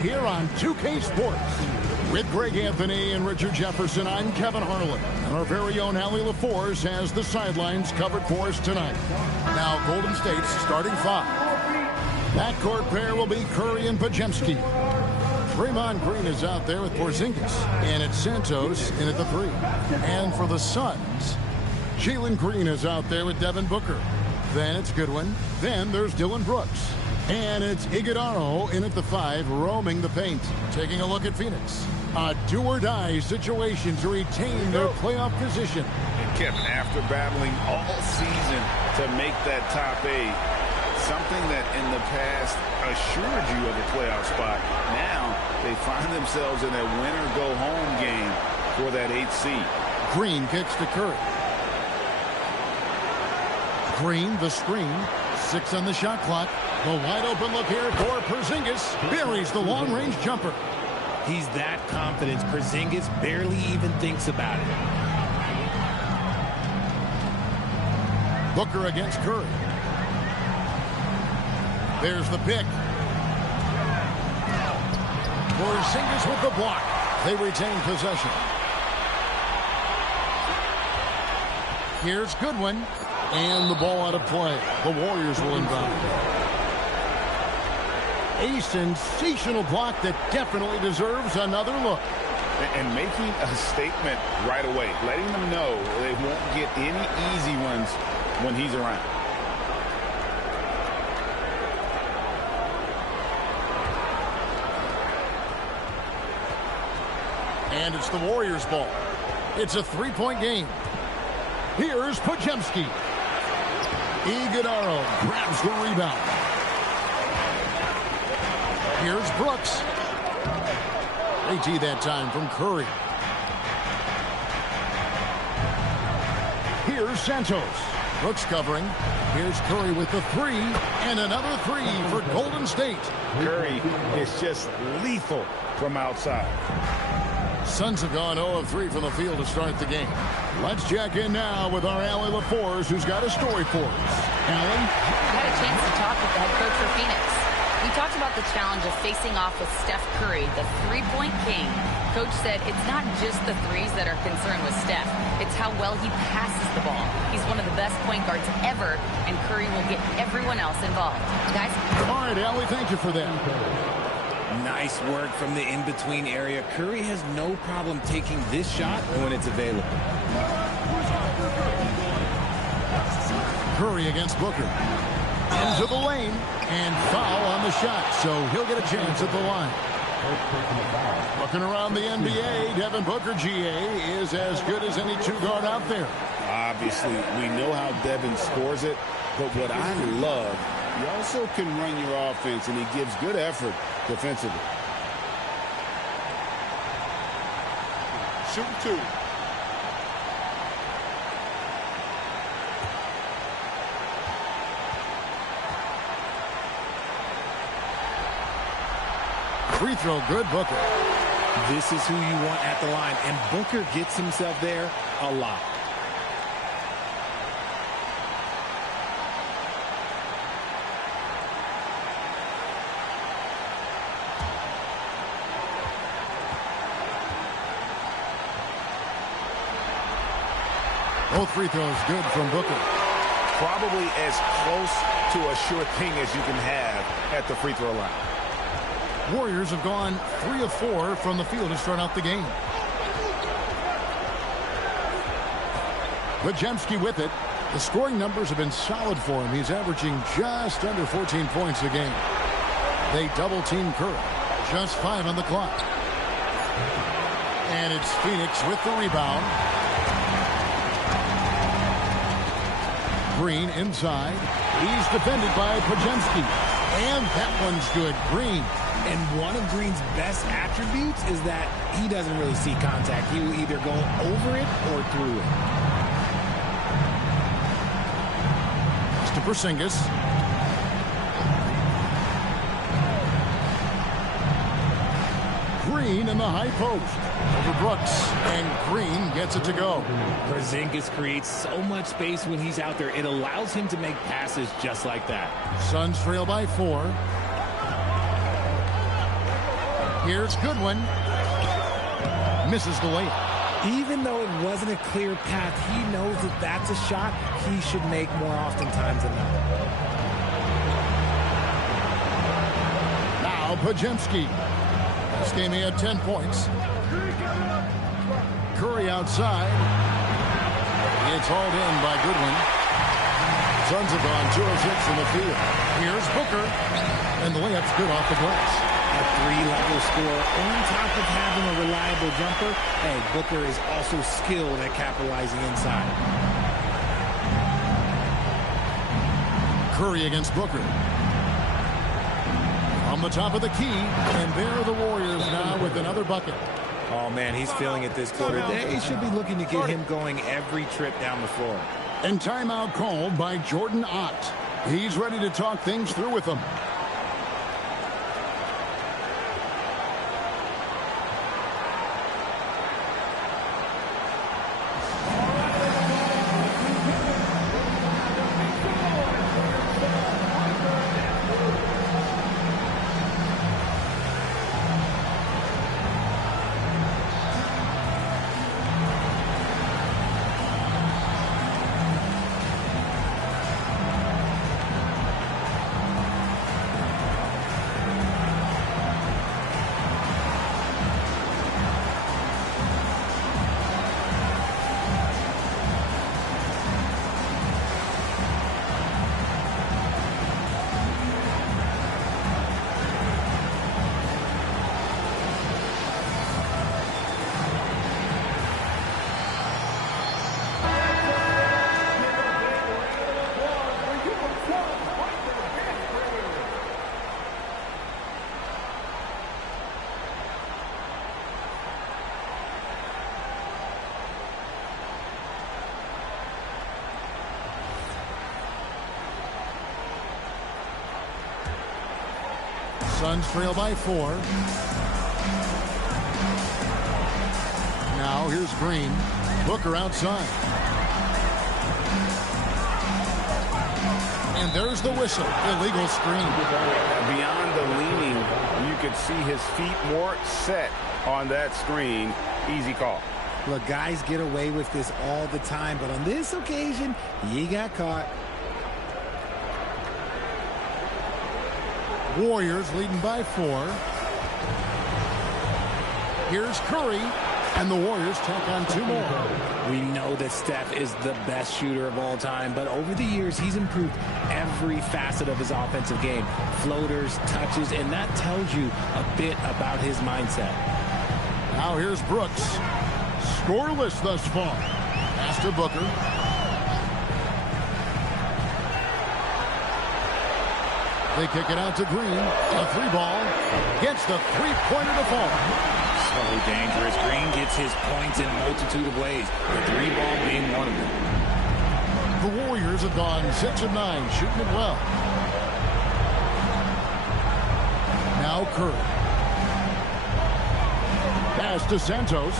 Here on 2K Sports. With Greg Anthony and Richard Jefferson, I'm Kevin Harlan. And our very own Allie LaForce has the sidelines covered for us tonight. Now Golden State's starting five. Backcourt pair will be Curry and Podziemski. Draymond Green is out there with Porzingis. And it's Santos in at the three. And for the Suns, Jalen Green is out there with Devin Booker. Then it's Goodwin. Then there's Dylan Brooks. And it's Iguodala in at the five, roaming the paint. Taking a look at Phoenix. A do-or-die situation to retain their playoff position. And Kevin, after battling all season to make that top eight, something that in the past assured you of a playoff spot, now they find themselves in a win-or-go-home game for that 8th seed. Green kicks to Curry. Green, the screen. 6 on the shot clock. The wide open look here for Porzingis. Buries the long-range jumper. He's that confident. Porzingis barely even thinks about it. Booker against Curry. There's the pick. Porzingis with the block. They retain possession. Here's Goodwin. And the ball out of play. The Warriors will inbound. A sensational block that definitely deserves another look. And making a statement right away, letting them know they won't get any easy ones when he's around. And it's the Warriors' ball. It's a three-point game. Here's Podziemski. Iguodala grabs the rebound. Here's Brooks. They tee that time from Curry. Here's Santos. Brooks covering. Here's Curry with the three. And another three for Golden State. Curry is just lethal from outside. Suns have gone 0 of 3 from the field to start the game. Let's check in now with our Allie LaForce, who's got a story for us. Allie? I had a chance to talk with the head coach for Phoenix. We talked about the challenge of facing off with Steph Curry, the three-point king. Coach said it's not just the threes that are concerned with Steph. It's how well he passes the ball. He's one of the best point guards ever, and Curry will get everyone else involved. Guys? All right, Allie, thank you for that. Nice work from the in-between area. Curry has no problem taking this shot when it's available. Curry against Booker. Into the lane. And foul on the shot, so he'll get a chance at the line. Looking around the NBA, Devin Booker, GA, is as good as any two-guard out there. Obviously, we know how Devin scores it, but what I love, he also can run your offense, and he gives good effort defensively. Shooting two. Free throw good, Booker. This is who you want at the line, and Booker gets himself there a lot. Both free throws good from Booker. Probably as close to a sure thing as you can have at the free throw line. Warriors have gone 3 of 4 from the field to start out the game. Podziemski with it. The scoring numbers have been solid for him. He's averaging just under 14 points a game. They double-team Curry. Just 5 on the clock. And it's Phoenix with the rebound. Green inside. He's defended by Podziemski. And that one's good. Green. And one of Green's best attributes is that he doesn't really see contact. He will either go over it or through it. It's to Porzingis. Green in the high post. Over Brooks. And Green gets it to go. Porzingis creates so much space when he's out there. It allows him to make passes just like that. Suns trail by 4. Here's Goodwin. Misses the layup. Even though it wasn't a clear path, he knows that that's a shot he should make more oftentimes than not. Now Podziemski. This game he had 10 points. Curry outside. It's hauled in by Goodwin. Suns have gone 2 of 6 from the field. Here's Booker. And the layup's good off the glass. A 3-level score on top of having a reliable jumper. Hey, Booker is also skilled at capitalizing inside. Curry against Booker. On the top of the key, and there are the Warriors now with another bucket. Oh, man, he's feeling it this quarter. They should be looking to get him going every trip down the floor. And timeout called by Jordan Ott. He's ready to talk things through with them. Suns trail by 4. Now here's Green. Booker outside. And there's the whistle. Illegal screen. Beyond the leaning, you could see his feet more set on that screen. Easy call. Look, guys get away with this all the time, but on this occasion, he got caught. Warriors leading by 4. Here's Curry, and the Warriors take on 2 more. We know that Steph is the best shooter of all time, but over the years, he's improved every facet of his offensive game. Floaters, touches, and that tells you a bit about his mindset. Now here's Brooks. Scoreless thus far. Pass to Booker. They kick it out to Green. A 3-ball. Gets the 3-pointer to fall. So dangerous. Green gets his points in a multitude of ways. The 3-ball being one of them. The Warriors have gone 6 of 9, shooting it well. Now Curry. Pass to Santos.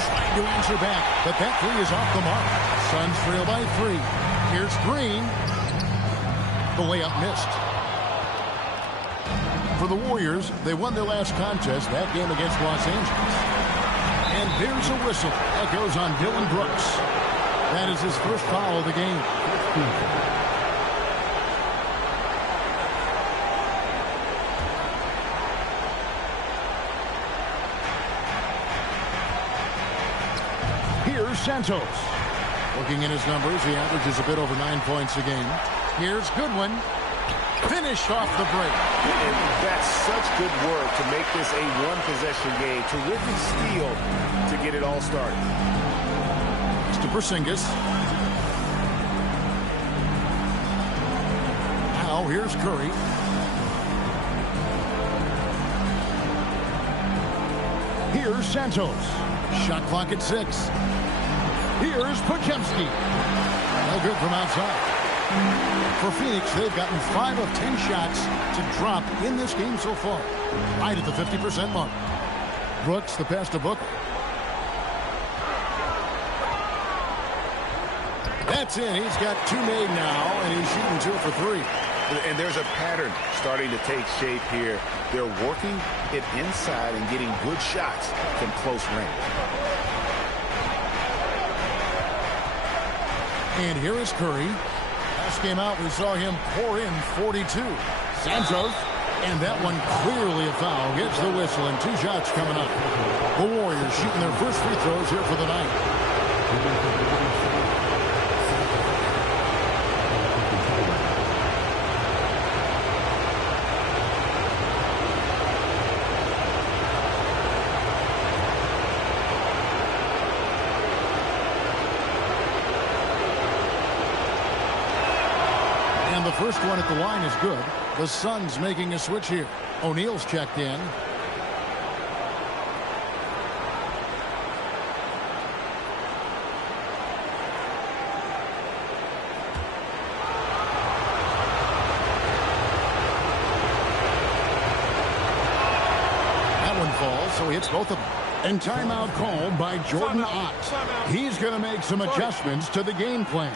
Trying to answer back, but that 3 is off the mark. Suns trail by 3. Here's Green. The layup missed. For the Warriors, they won their last contest, that game against Los Angeles. And there's a whistle that goes on Dillon Brooks. That is his first foul of the game. Here's Santos. Looking at his numbers, he averages a bit over 9 points a game. Here's Goodwin. Finished off the break. And that's such good work to make this a one-possession game. Terrific steal to get it all started. It's to Porzingis. Now here's Curry. Here's Santos. Shot clock at 6. Here's Podziemski. No good from outside. For Phoenix, they've gotten 5 of 10 shots to drop in this game so far. Right at the 50% mark. Brooks, the pass to Booker. That's in. He's got 2 made now, and he's shooting 2 for 3. And there's a pattern starting to take shape here. They're working it inside and getting good shots from close range. And here is Curry. Last game out, we saw him pour in 42. Santos. And that one clearly a foul. Gets the whistle, and 2 shots coming up. The Warriors shooting their first free throws here for the night. And the first one at the line is good. The Suns making a switch here. O'Neal's checked in. That one falls, so he hits both of them. And timeout called by Jordan Ott. He's going to make some adjustments to the game plan.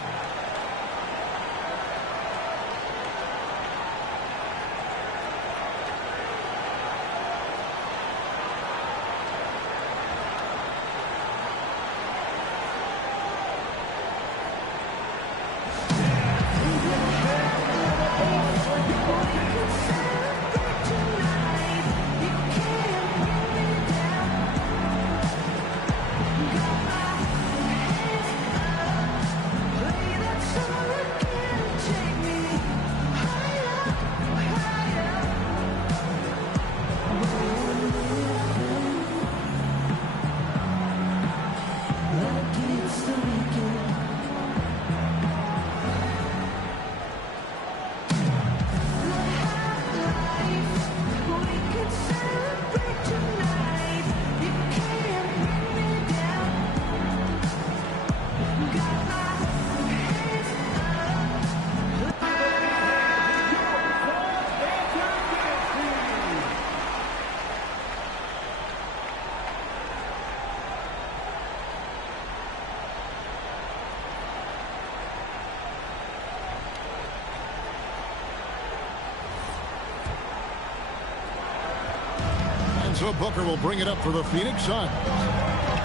So Booker will bring it up for the Phoenix Suns.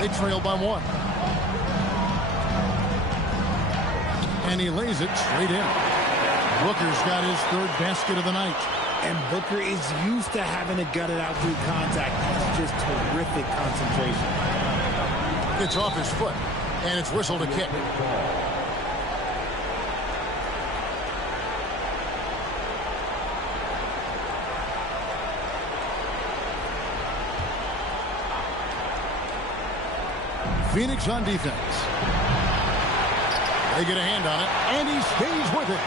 They trail by 1. And he lays it straight in. Booker's got his 3rd basket of the night. And Booker is used to having to gut it out through contact. It's just terrific concentration. It's off his foot, and it's whistled a kick. Phoenix on defense. They get a hand on it, and he stays with it.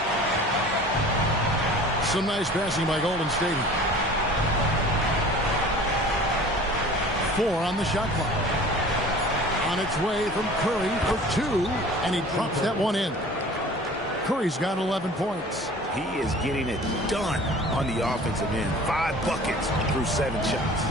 Some nice passing by Golden State. 4 on the shot clock. On its way from Curry for 2, and he drops that one in. Curry's got 11 points. He is getting it done on the offensive end. 5 buckets through 7 shots.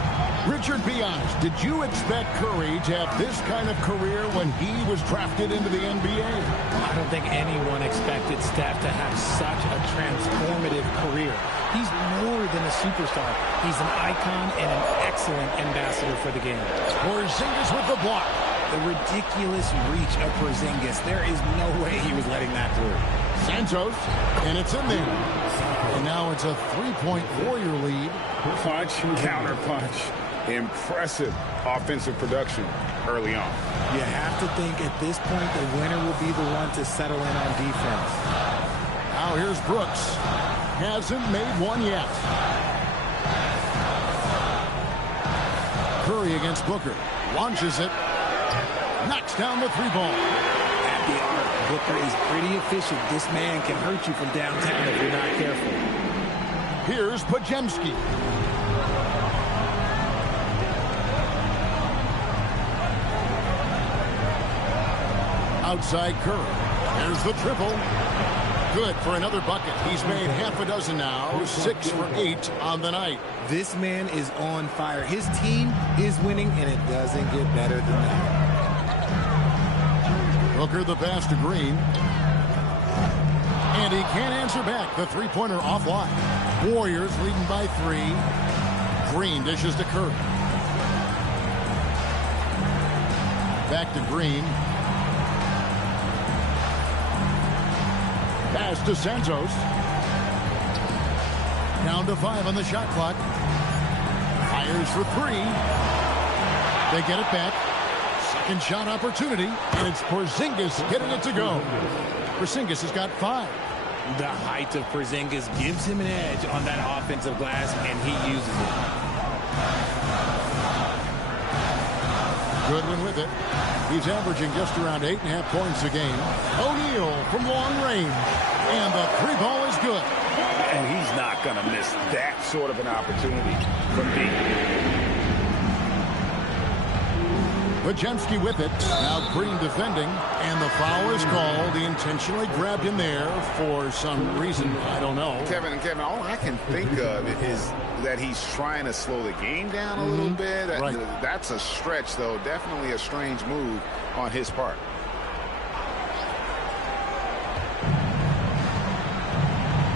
Richard, be honest, did you expect Curry to have this kind of career when he was drafted into the NBA? I don't think anyone expected Steph to have such a transformative career. He's more than a superstar. He's an icon and an excellent ambassador for the game. Porzingis with the block. The ridiculous reach of Porzingis. There is no way he was letting that through. Santos, and it's in there. And now it's a 3-point Warrior lead. Punch, counter punch. Impressive offensive production early on. You have to think at this point the winner will be the one to settle in on defense. Now here's Brooks. Hasn't made one yet. Curry against Booker. Launches it. Knocks down the 3-ball. At the arc, Booker is pretty efficient. This man can hurt you from downtown if you're not careful. Here's Podziemski. Outside Curry. There's the triple. Good for another bucket. He's made half a dozen now. 6 for 8 on the night. This man is on fire. His team is winning, and it doesn't get better than that. Booker the pass to Green. And he can't answer back. The three-pointer offline. Warriors leading by 3. Green dishes to Curry. Back to Green. Pass to Santos. Down to 5 on the shot clock. Fires for 3. They get it back. Second shot opportunity, and it's Porzingis getting it to go. Porzingis has got 5. The height of Porzingis gives him an edge on that offensive glass, and he uses it. Goodwin with it. He's averaging just around 8.5 points a game. O'Neal from long range, and the 3 ball is good. And he's not going to miss that sort of an opportunity from deep. Podziemski with it. Now Green defending, and the foul is called. He intentionally grabbed him there for some reason. I don't know. Kevin, all I can think of is that he's trying to slow the game down a little bit. Right. That's a stretch, though. Definitely a strange move on his part.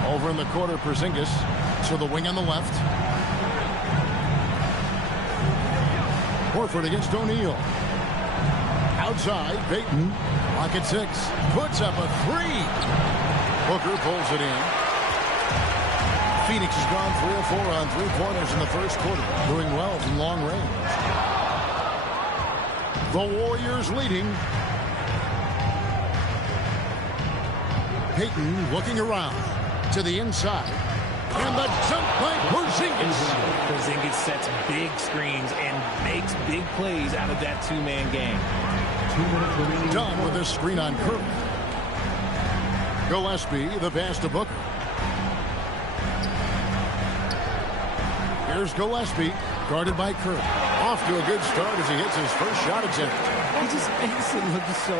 Over in the corner, Porzingis to the wing on the left. Horford against O'Neal. Outside, Payton. Pocket 6. Puts up a 3. Booker pulls it in. Phoenix has gone 3 of 4 on three-pointers in the first quarter. Doing well from long range. The Warriors leading. Payton looking around to the inside. And the jump by Porzingis. Porzingis sets big screens and makes big plays out of that two-man game. Done with this screen on Curry. Gillespie, the pass to Booker. Here's Gillespie, guarded by Curry. Off to a good start as he hits his first shot attempt. He just makes it look so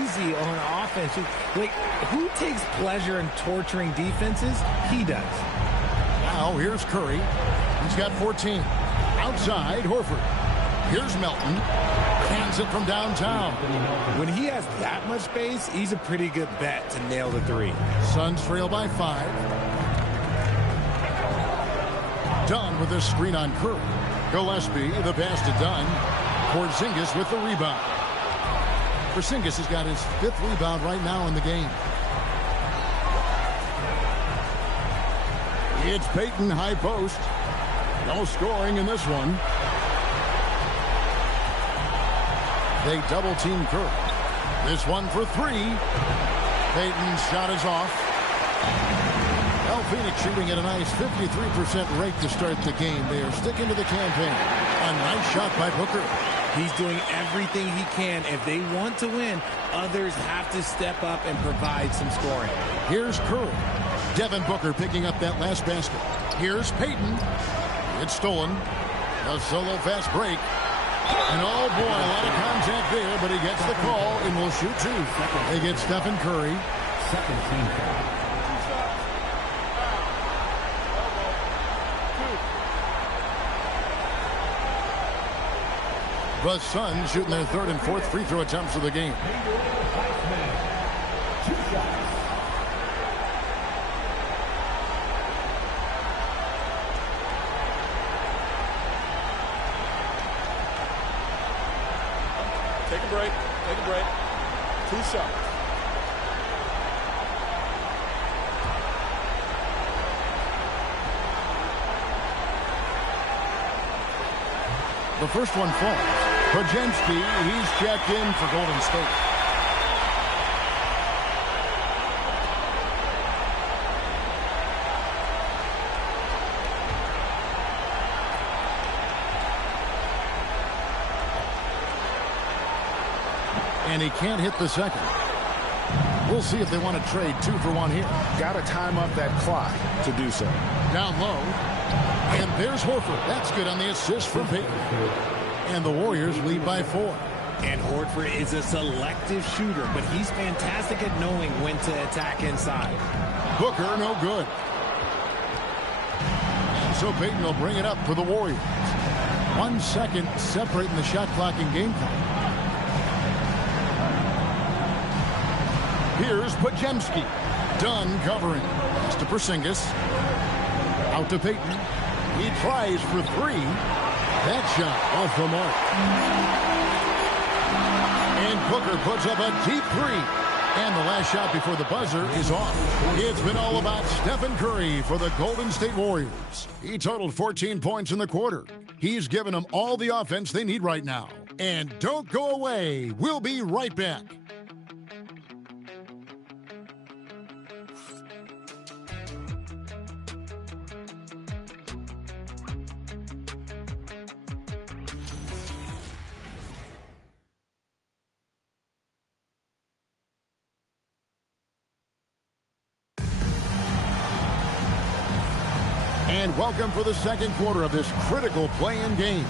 easy on offense. Like, who takes pleasure in torturing defenses? He does. Now here's Curry. He's got 14. Outside, Horford. Here's Melton. Hands it from downtown. When he has that much space, he's a pretty good bet to nail the 3. Suns trail by 5. Dunn with this screen on Curry. Gillespie, the pass to Dunn. Porzingis with the rebound. Porzingis has got his 5th rebound right now in the game. It's Payton, high post. No scoring in this one. They double team Curry. This one for 3. Payton's shot is off. Well, Phoenix shooting at a nice 53% rate to start the game. They are sticking to the campaign. A nice shot by Booker. He's doing everything he can. If they want to win, others have to step up and provide some scoring. Here's Curry. Devin Booker picking up that last basket. Here's Payton. It's stolen. A solo fast break. And oh boy, a lot of contact there, but he gets the call and will shoot 2. They get Stephen Curry. Second team foul. The Suns shooting their 3rd and 4th free throw attempts of the game. Take a break. Take a break. 2 shots. The first one falls. Podziemski, he's checked in for Golden State. And he can't hit the second. We'll see if they want to trade 2 for 1 here. Got to time up that clock to do so. Down low. And there's Horford. That's good on the assist from Payton. And the Warriors lead by 4. And Horford is a selective shooter, but he's fantastic at knowing when to attack inside. Booker, no good. So Payton will bring it up for the Warriors. 1 second separating the shot clock and game time. Here's Podziemski. Dunn covering. Pass to Porzingis. Out to Payton. He tries for three. That shot off the mark. And Booker puts up a deep three. And the last shot before the buzzer is off. It's been all about Stephen Curry for the Golden State Warriors. He totaled 14 points in the quarter. He's given them all the offense they need right now. And don't go away. We'll be right back. And welcome for the second quarter of this critical play-in game.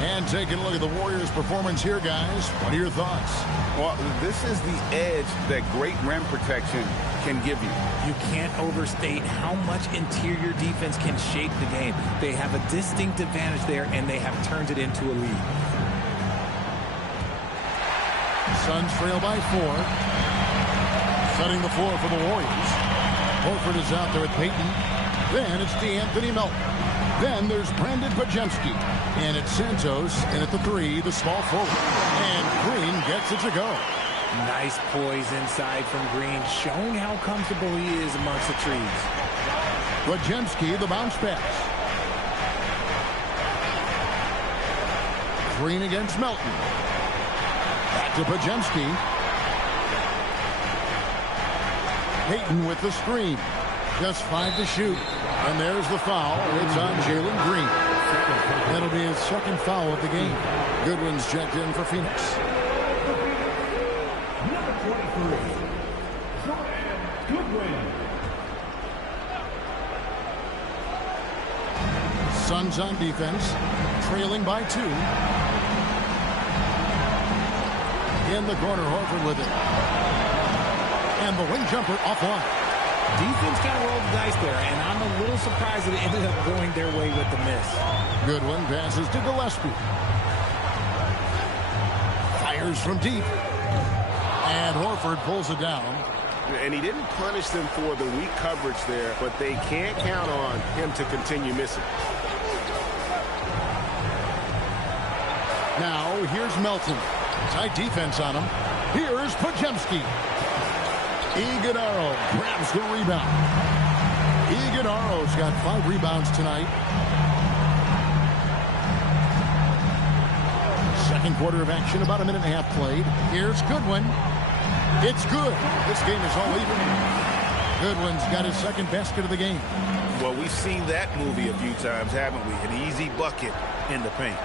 And taking a look at the Warriors' performance here, guys. What are your thoughts? Well, this is the edge that great rim protection can give you. You can't overstate how much interior defense can shape the game. They have a distinct advantage there, and they have turned it into a lead. Suns trail by 4. Setting the floor for the Warriors. Horford is out there at Payton. Then it's DeAnthony Melton. Then there's Brandon Podziemski. And it's Santos. And at the 3, the small forward. And Green gets it to go. Nice poise inside from Green, showing how comfortable he is amongst the trees. Podziemski, the bounce pass. Green against Melton. Back to Podziemski. Payton with the screen. Just 5 to shoot. And there's the foul. It's on Jalen Green. That'll be his second foul of the game. Goodwin's checked in for Phoenix. Number 23, Jordan Goodwin. Suns on defense. Trailing by 2. In the corner, Horford with it. And the wing jumper offline. Defense kind of rolled the dice there, and I'm a little surprised that it ended up going their way with the miss. Goodwin passes to Gillespie. Fires from deep. And Horford pulls it down. And he didn't punish them for the weak coverage there, but they can't count on him to continue missing. Now, here's Melton. Tight defense on him. Here's Podziemski. Iguodala grabs the rebound. Iguodala's got 5 rebounds tonight. Second quarter of action, about a minute and a half played. Here's Goodwin. It's good. This game is all even. Goodwin's got his second basket of the game. Well, we've seen that movie a few times, haven't we? An easy bucket in the paint.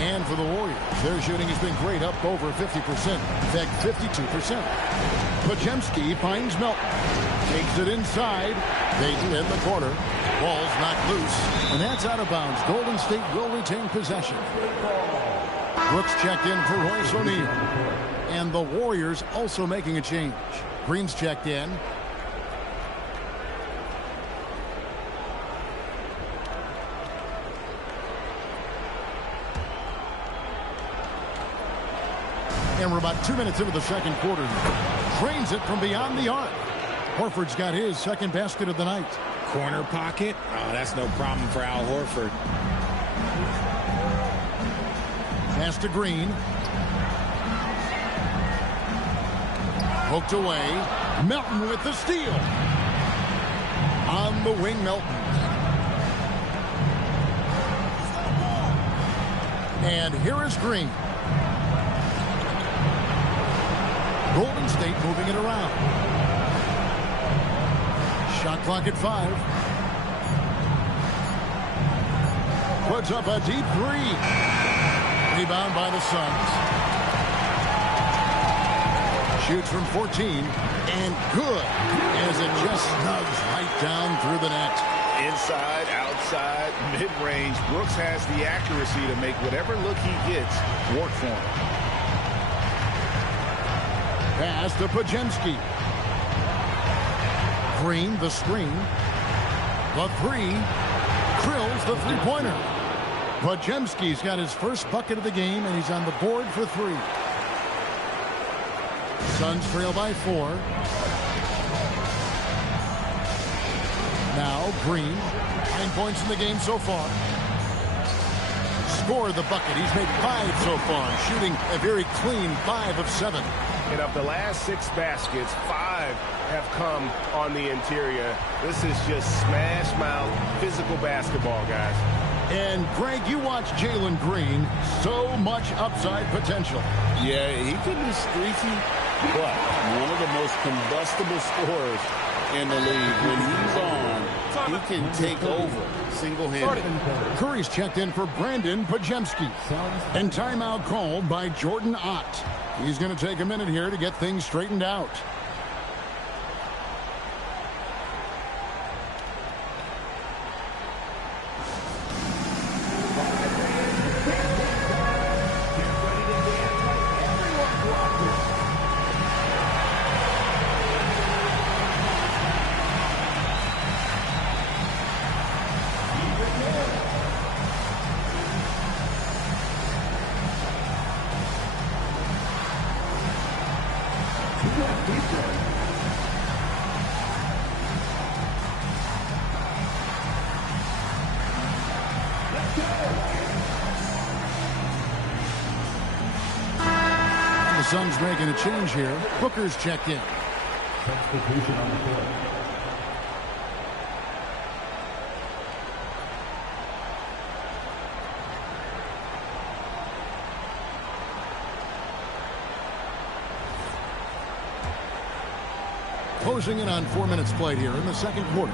And for the Warriors, their shooting has been great, up over 50%. In fact, 52%. Podziemski finds Melton. Takes it inside. Payton in the corner. Ball's knocked loose. And that's out of bounds. Golden State will retain possession. Brooks checked in for Royce O'Neal. And the Warriors also making a change. Green's checked in. And we're about 2 minutes into the second quarter. Drains it from beyond the arc. Horford's got his second basket of the night. Corner pocket? Oh, that's no problem for Al Horford. Pass to Green. Poked away. Melton with the steal. On the wing, Melton. And here is Green. Golden State moving it around. Shot clock at 5. Puts up a deep 3. Rebound by the Suns. Shoots from 14. And good. As it just snugs right down through the net. Inside, outside, mid-range. Brooks has the accuracy to make whatever look he gets work for him. Pass to Podziemski. Green, the screen. The 3. Krills the three-pointer. Podziemski's got his first bucket of the game, and he's on the board for 3. Suns trail by 4. Now Green, 9 points in the game so far. Scored the bucket. He's made 5 so far, shooting a very clean 5 of 7. And of the last 6 baskets, 5 have come on the interior. This is just smash mouth physical basketball, guys. And Greg, you watch Jalen Green, so much upside potential. Yeah, he can be streaky, but one of the most combustible scorers in the league. When he's on, he can take over single-handed. Curry's checked in for Brandon Pajemski. And timeout called by Jordan Ott. He's going to take a minute here to get things straightened out. The Suns making a change here. Booker's checked in. Substitution on the court. Closing in on 4 minutes played here in the second quarter.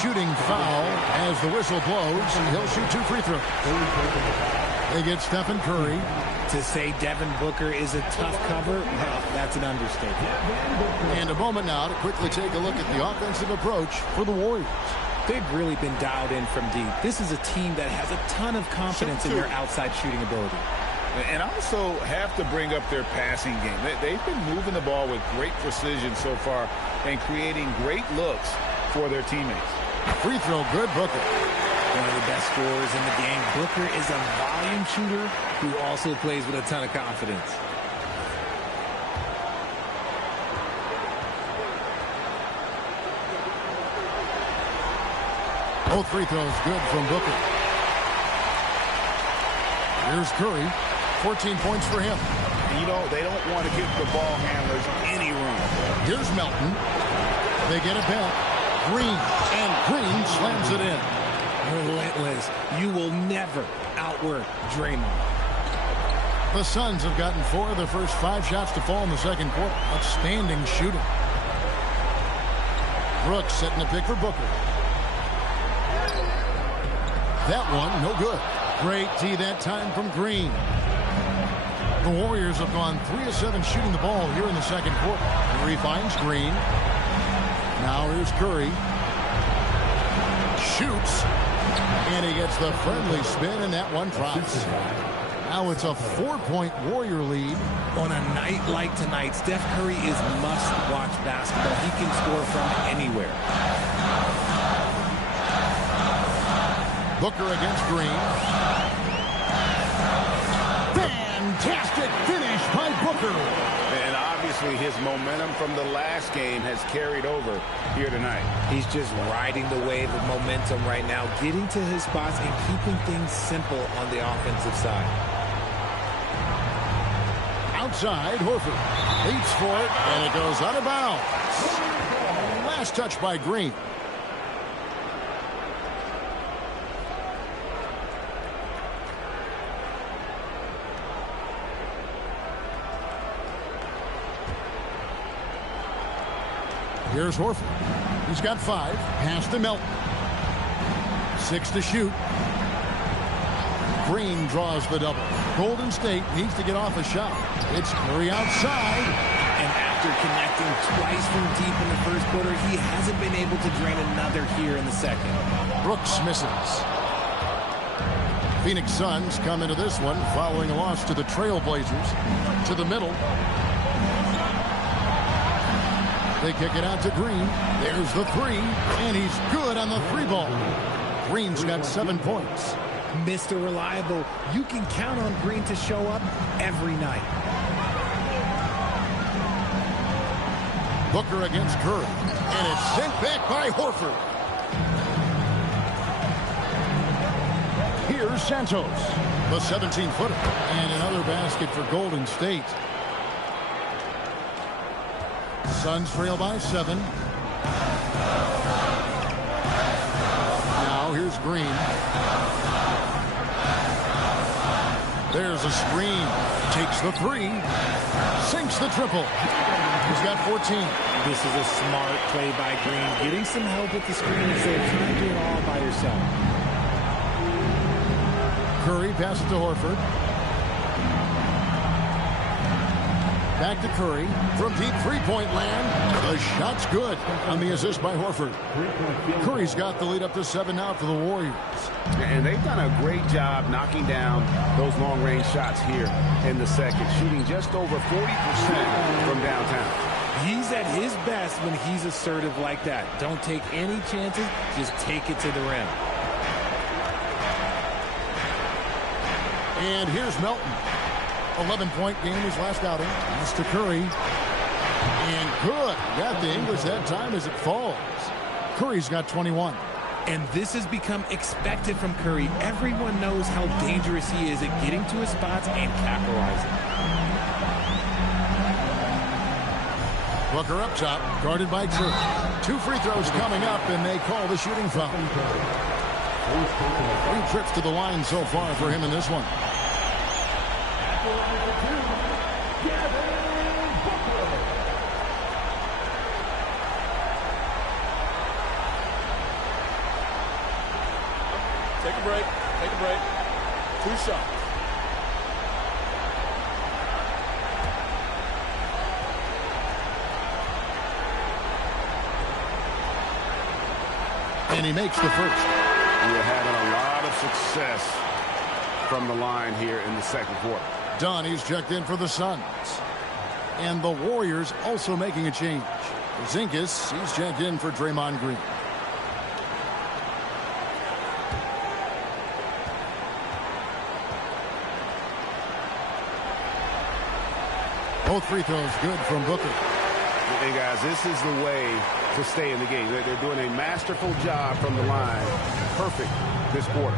Shooting foul as the whistle blows, and he'll shoot 2 free throws. They get Stephen Curry. To say Devin Booker is a tough cover, well, that's an understatement. And a moment now to quickly take a look at the offensive approach for the Warriors. They've really been dialed in from deep. This is a team that has a ton of confidence in their outside shooting ability. And also have to bring up their passing game. They've been moving the ball with great precision so far and creating great looks for their teammates. Free throw good, Booker. One of the best scorers in the game. Booker is a volume shooter who also plays with a ton of confidence. Both free throws good from Booker. Here's Curry. 14 points for him. You know, they don't want to give the ball handlers any room. Here's Melton. They get it back. Green. And Green slams it in. Relentless. You will never outwork Draymond. The Suns have gotten 4 of their first 5 shots to fall in the second quarter. Outstanding shooting. Brooks setting a pick for Booker. That one, no good. Great tee that time from Green. The Warriors have gone 3 of 7 shooting the ball here in the second quarter. Curry finds Green. Now here's Curry. Shoots. And he gets the friendly spin, and that one drops. Now it's a 4-point Warrior lead. On a night like tonight, Steph Curry is must-watch basketball. He can score from anywhere. Booker against Green. Fantastic finish by Booker. And obviously his momentum from the last game has carried over here tonight. He's just riding the wave of momentum right now, getting to his spots and keeping things simple on the offensive side. Outside, Horford leaps for it, and it goes out of bounds. Last touch by Green. Here's Horford. He's got 5. Pass to Melton. 6 to shoot. Green draws the double. Golden State needs to get off a shot. It's Curry outside. And after connecting twice from deep in the first quarter, he hasn't been able to drain another here in the second. Brooks misses. Phoenix Suns come into this one following a loss to the Trailblazers. To the middle. They kick it out to Green. There's the 3, and he's good on the 3 ball. Green's got 7 points. Mr. Reliable, you can count on Green to show up every night. Booker against Curry. And it's sent back by Horford. Here's Santos, the 17-footer. And another basket for Golden State. Suns trail by 7. Now here's Green. There's a screen. Takes the 3. Sinks the triple. He's got 14. This is a smart play by Green. Getting some help with the screen instead of trying to do it all by yourself. Curry passes to Horford. Back to Curry from deep three-point land. The shot's good on the assist by Horford. Curry's got the lead up to 7 now for the Warriors. And they've done a great job knocking down those long-range shots here in the second, shooting just over 40% from downtown. He's at his best when he's assertive like that. Don't take any chances. Just take it to the rim. And here's Melton. 11-point game his last outing. Pass to Curry. And good. Got the English that time as it falls. Curry's got 21. And this has become expected from Curry. Everyone knows how dangerous he is at getting to his spots and capitalizing. Booker up top, guarded by Drew. 2 free throws coming up, and they call the shooting foul. 3 trips to the line so far for him in this one. Take a break. Take a break. 2 shots. And he makes the first. We're having a lot of success from the line here in the second quarter. Donnie's checked in for the Suns. And the Warriors also making a change. Porzingis, he's checked in for Draymond Green. Both free throws good from Booker. Hey, guys, this is the way to stay in the game. They're doing a masterful job from the line. Perfect this quarter.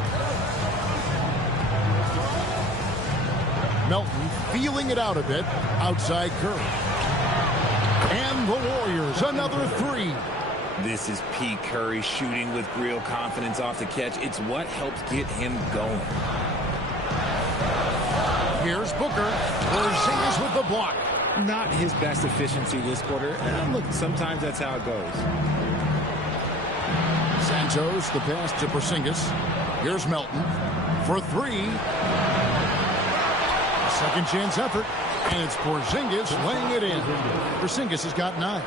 Melton feeling it out a bit outside Curry. And the Warriors, another 3. This is Pete Curry shooting with real confidence off the catch. It's what helps get him going. Here's Booker. Porzingis with the block. Not his best efficiency this quarter. And look, sometimes that's how it goes. Santos, the pass to Porzingis. Here's Melton for 3. Second chance effort. And it's Porzingis laying it in. Porzingis has got 9.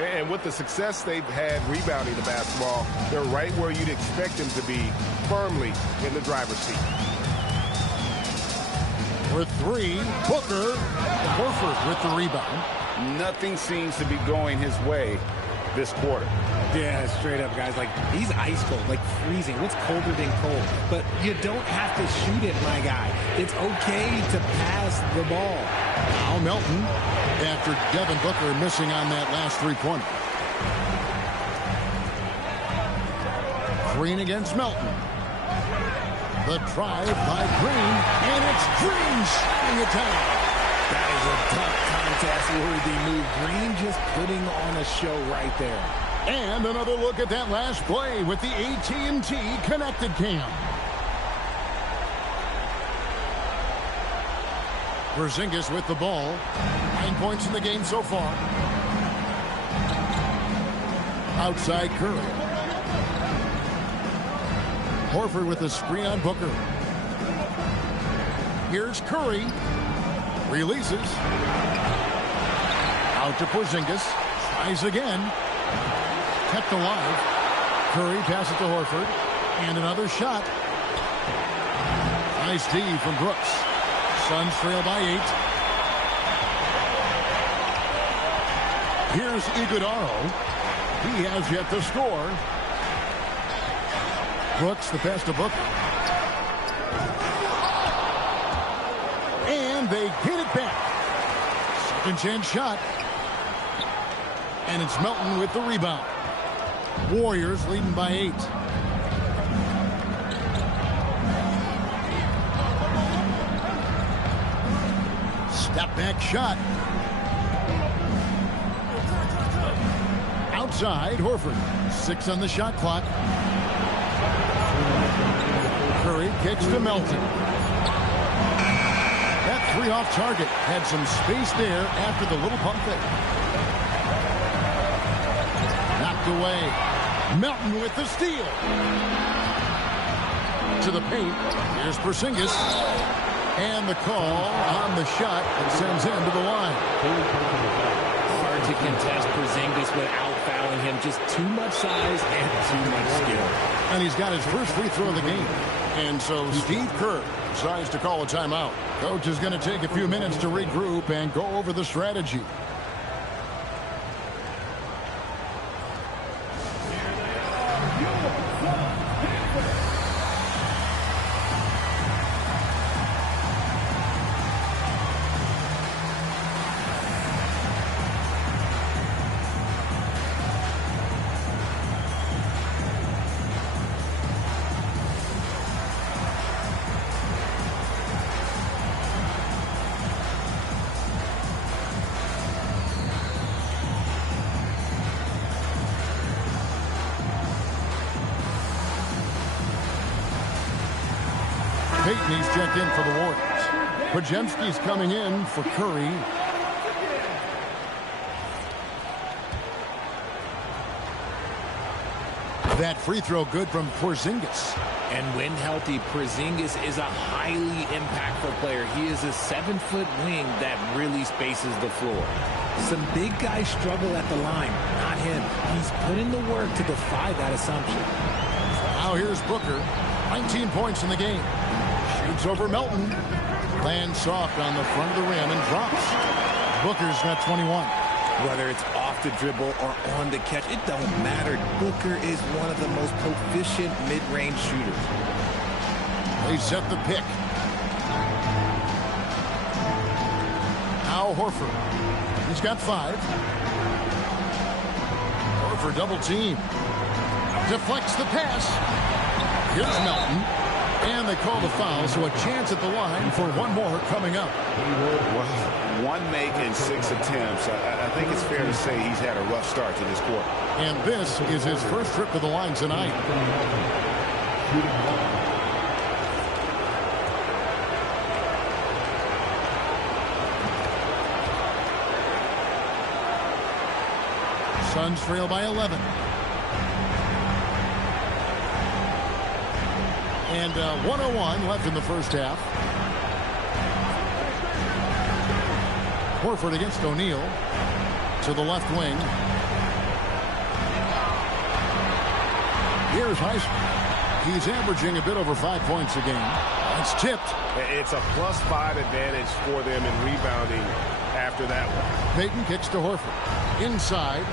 And with the success they've had rebounding the basketball, they're right where you'd expect them to be, firmly in the driver's seat. For 3, Booker. Horford with the rebound. Nothing seems to be going his way this quarter. Yeah, straight up, guys. Like, he's ice cold, like freezing. What's colder than cold? But you don't have to shoot it, my guy. It's okay to pass the ball. Now Melton, after Devin Booker missing on that last 3-pointer. Green against Melton. The drive by Green, and it's Green shutting it down. That is a tough contest-worthy move. Green just putting on a show right there. And another look at that last play with the AT&T Connected Cam. Porzingis with the ball. 9 points in the game so far. Outside Curry. Horford with the screen on Booker. Here's Curry. Releases. Out to Porzingis. Tries again. Kept alive. Curry passes to Horford. And another shot. Nice D from Brooks. Suns trail by 8. Here's Iguodala. He has yet to score. Brooks, the pass to Booker. And they get it back. Second chance shot. And it's Melton with the rebound. Warriors leading by 8. Step back shot. Outside, Horford. 6 on the shot clock. Curry kicks to Melton. That 3 off target. Had some space there after the little pump fake. Knocked away. Melton with the steal. To the paint. Here's Porzingis. And the call on the shot that sends him to the line. Hard to contest Porzingis without fouling him. Just too much size and too much skill. And he's got his first free throw of the game. And so Steve Kerr decides to call a timeout. Coach is going to take a few minutes to regroup and go over the strategy. Payton, he's checked in for the Warriors. Podziemski's coming in for Curry. That free throw good from Porzingis. And when healthy, Porzingis is a highly impactful player. He is a 7-foot wing that really spaces the floor. Some big guys struggle at the line, not him. He's put in the work to defy that assumption. Now here's Booker. 19 points in the game. Shoots over Melton. Lands soft on the front of the rim and drops. Booker's got 21. Whether it's off the dribble or on the catch, it don't matter. Booker is one of the most proficient mid-range shooters. They set the pick. Now Horford. He's got 5. Horford double team. Deflects the pass. Here's Melton. And they call the foul, so a chance at the line for one more coming up. Well, 1 make and 6 attempts. I think it's fair to say he's had a rough start to this quarter. And this is his first trip to the line tonight. Suns trail by 11. And 1:01 left in the first half. Horford against O'Neal. To the left wing. Here's Heisman. He's averaging a bit over 5 points a game. It's tipped. It's a +5 advantage for them in rebounding after that one. Payton kicks to Horford. Inside.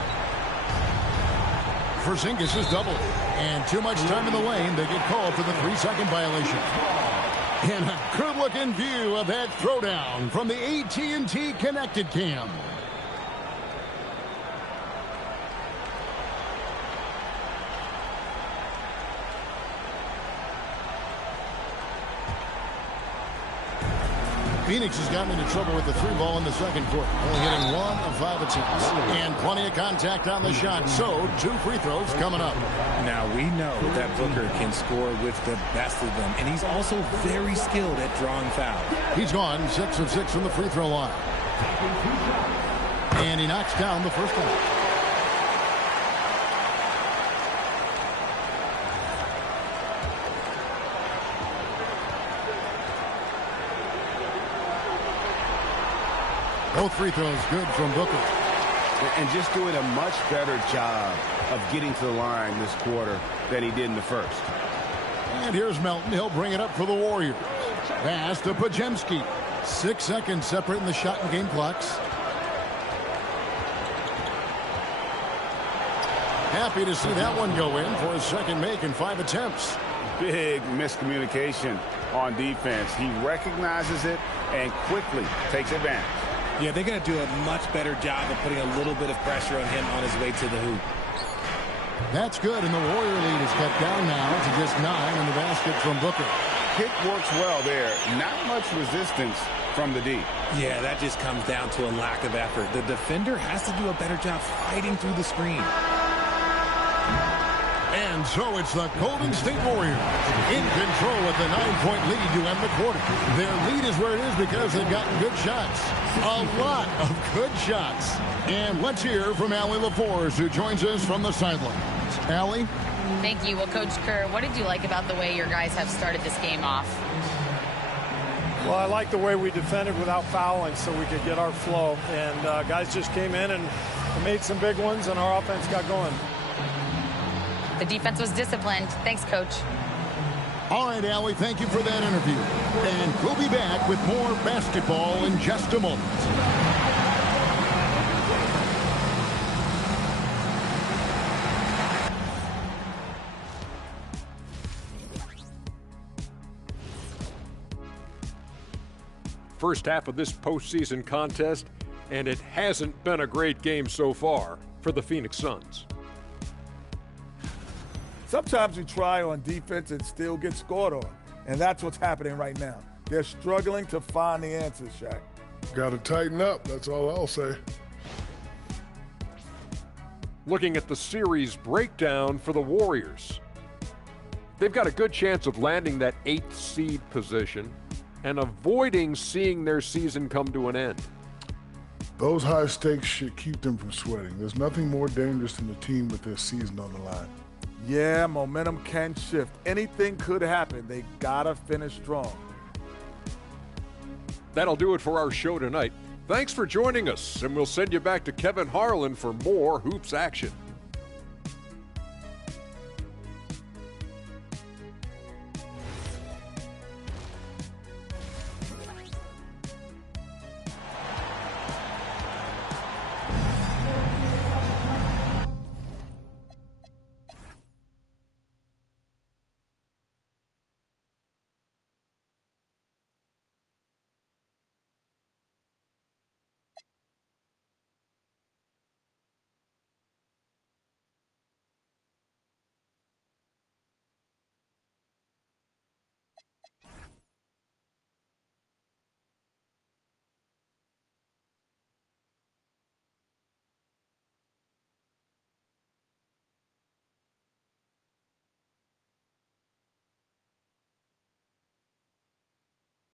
Porzingis is doubled. And too much time in the lane. They get called for the 3-second violation. And a good-looking view of that throwdown from the AT&T Connected Cam. Phoenix has gotten into trouble with the 3 ball in the second quarter. Only hitting 1 of 5 attempts. And plenty of contact on the shot. So 2 free throws coming up. Now we know that Booker can score with the best of them. And he's also very skilled at drawing fouls. He's gone 6 of 6 from the free throw line. And he knocks down the first one. Both free throws good from Booker. And just doing a much better job of getting to the line this quarter than he did in the first. And here's Melton. He'll bring it up for the Warriors. Pass to Podziemski. 6 seconds separating the shot and game clocks. Happy to see that one go in for his second make in 5 attempts. Big miscommunication on defense. He recognizes it and quickly takes advantage. Yeah, they're going to do a much better job of putting a little bit of pressure on him on his way to the hoop. That's good, and the Warrior lead is cut down now to just 9 in the basket from Booker. Kick works well there. Not much resistance from the D. Yeah, that just comes down to a lack of effort. The defender has to do a better job fighting through the screen. And so it's the Golden State Warriors in control with a 9-point lead to end the quarter. Their lead is where it is because they've gotten good shots. A lot of good shots. And let's hear from Allie LaForce, who joins us from the sidelines. Allie? Thank you. Well, Coach Kerr, what did you like about the way your guys have started this game off? Well, I like the way we defended without fouling so we could get our flow. And guys just came in and made some big ones, and our offense got going. The defense was disciplined. Thanks, Coach. All right, Allie, thank you for that interview. And we'll be back with more basketball in just a moment. First half of this postseason contest, and it hasn't been a great game so far for the Phoenix Suns. Sometimes we try on defense and still get scored on, and that's what's happening right now. They're struggling to find the answers, Shaq. Got to tighten up, that's all I'll say. Looking at the series breakdown for the Warriors. They've got a good chance of landing that 8th seed position and avoiding seeing their season come to an end. Those high stakes should keep them from sweating. There's nothing more dangerous than a team with their season on the line. Yeah, momentum can shift. Anything could happen. They gotta finish strong. That'll do it for our show tonight. Thanks for joining us, and we'll send you back to Kevin Harlan for more hoops action.